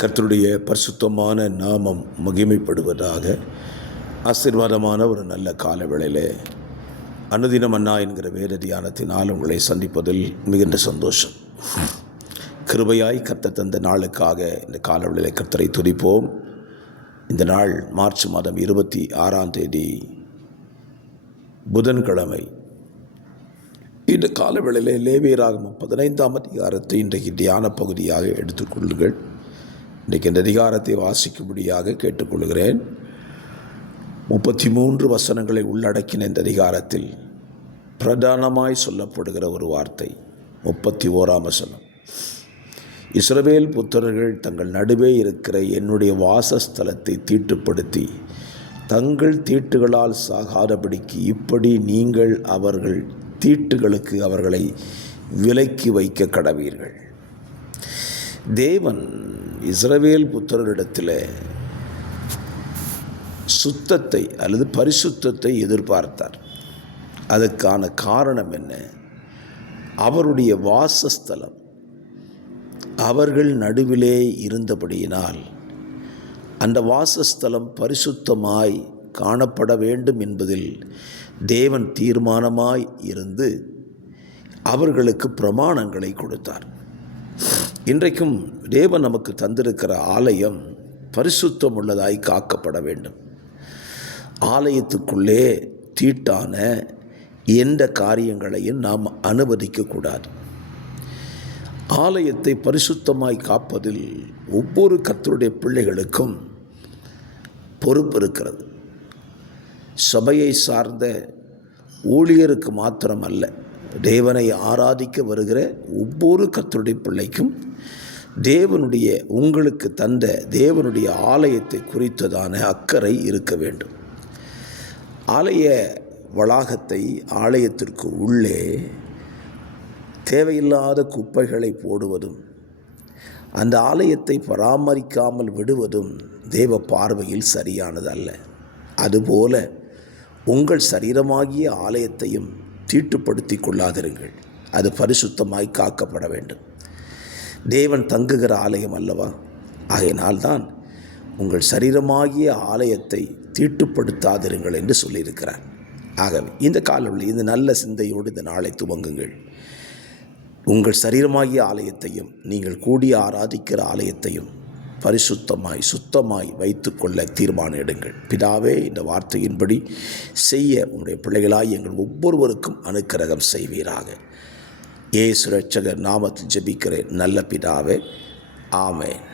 கர்த்தருடைய பரிசுத்தமான நாமம் மகிமைப்படுவதாக. ஆசீர்வாதமான ஒரு நல்ல கால வேளையிலே அனுதினம் அண்ணா என்கிற வேத தியானத்தினால் உங்களை சந்திப்பதில் மிகுந்த சந்தோஷம். கிருபையாய் கர்த்தர் தந்த நாளுக்காக இந்த கால வேளையிலே கர்த்தரை துதிப்போம். இந்த நாள் மார்ச் மாதம் 26 புதன்கிழமை. இந்த காலவேளையிலே லேவியராகமம் 15 அதிகாரத்தை இன்றைக்கு தியான பகுதியாக எடுத்துக்கொள்ளுங்கள். இன்றைக்கு இந்த அதிகாரத்தை வாசிக்கும்படியாக கேட்டுக்கொள்கிறேன். 33 வசனங்களை உள்ளடக்கின இந்த அதிகாரத்தில் பிரதானமாய் சொல்லப்படுகிற ஒரு வார்த்தை 31ஆம் வசனம். இஸ்ரவேல் புத்திரர்கள் தங்கள் நடுவே இருக்கிற என்னுடைய வாசஸ்தலத்தை தீட்டுப்படுத்தி தங்கள் தீட்டுகளால் சாகாதபடிக்கு இப்படி நீங்கள் அவர்கள் தீட்டுகளுக்கு அவர்களை விலக்கி வைக்க கடவீர்கள். தேவன் இஸ்ரவேல் புத்திரரிடத்தில் சுத்தத்தை அல்லது பரிசுத்தத்தை எதிர்பார்த்தார். அதற்கான காரணம் என்ன? அவருடைய வாசஸ்தலம் அவர்கள் நடுவிலே இருந்தபடியினால் அந்த வாசஸ்தலம் பரிசுத்தமாய் காணப்பட வேண்டும் என்பதில் தேவன் தீர்மானமாய் இருந்து அவர்களுக்கு பிரமாணங்களை கொடுத்தார். இன்றைக்கும் தேவன் நமக்கு தந்திருக்கிற ஆலயம் பரிசுத்தம் உள்ளதாய் காக்கப்பட வேண்டும். ஆலயத்துக்குள்ளே தீட்டான எந்த காரியங்களையும் நாம் அனுமதிக்கக்கூடாது. ஆலயத்தை பரிசுத்தமாய் காப்பதில் ஒவ்வொரு கர்த்தருடைய பிள்ளைகளுக்கும் பொறுப்பு இருக்கிறது. சபையை சார்ந்த ஊழியருக்கு மாத்திரம் அல்ல, தேவனை ஆராதிக்க வருகிற ஒவ்வொரு கர்த்தருடைய பிள்ளைக்கும் தேவனுடைய உங்களுக்கு தந்த தேவனுடைய ஆலயத்தை குறித்ததான அக்கறை இருக்க வேண்டும். ஆலய வளாகத்தை ஆலயத்திற்கு உள்ளே தேவையில்லாத குப்பைகளை போடுவதும் அந்த ஆலயத்தை பராமரிக்காமல் விடுவதும் தேவ பார்வையில் சரியானது அல்ல. அதுபோல உங்கள் சரீரமாகிய ஆலயத்தையும் தீட்டுப்படுத்தி கொள்ளாதிருங்கள். அது பரிசுத்தமாய் காக்கப்பட வேண்டும். தேவன் தங்குகிற ஆலயம் அல்லவா? ஆகையினால்தான் உங்கள் சரீரமாகிய ஆலயத்தை தீட்டுப்படுத்தாதிருங்கள் என்று சொல்லியிருக்கிறார். ஆகவே இந்த காலையில் இந்த நல்ல சிந்தையோடு இந்த நாளை துவங்குங்கள். உங்கள் சரீரமாகிய ஆலயத்தையும் நீங்கள் கூடி ஆராதிக்கிற ஆலயத்தையும் பரிசுத்தமாய் சுத்தமாய் வைத்துக்கொள்ள தீர்மானம் எடுங்கள். பிதாவே, இந்த வார்த்தையின்படி செய்ய உங்களுடைய பிள்ளைகளாய் எங்கள் ஒவ்வொருவருக்கும் அனுக்கிரகம் செய்வீராக. இயேசு இரட்சகர் நாமத்தில் ஜெபிக்கிறேன் நல்ல பிதாவே, ஆமென்.